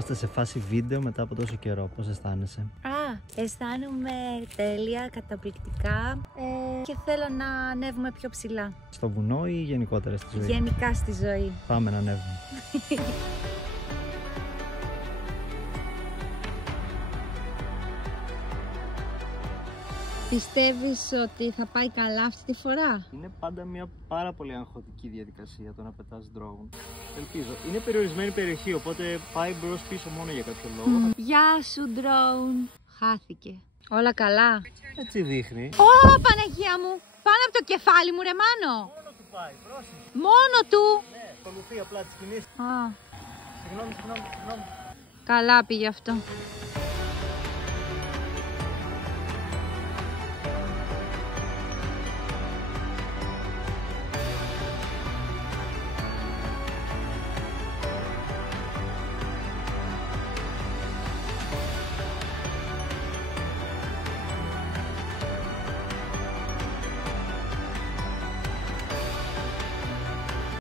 είμαστε σε φάση βίντεο μετά από τόσο καιρό. Πώς αισθάνεσαι? Αισθάνομαι τέλεια, καταπληκτικά και θέλω να ανέβουμε πιο ψηλά. Στο βουνό ή γενικότερα στη ζωή? Γενικά στη ζωή. Πάμε να ανέβουμε. Πιστεύεις ότι θα πάει καλά αυτή τη φορά? Είναι πάντα μια πάρα πολύ αγχωτική διαδικασία το να πετάς drone. Ελπίζω. Είναι περιορισμένη περιοχή, οπότε πάει μπρος πίσω μόνο για κάποιο λόγο. Γεια σου, drone. Χάθηκε. Όλα καλά? Έτσι δείχνει. Παναγία μου! Πάνω από το κεφάλι μου, ρε Μάνο! Μόνο του πάει, πρόσεχε. Μόνο του! Ναι, ακολουθεί απλά τις κινήσεις. Α, Συγγνώμη. καλά πήγε αυτό.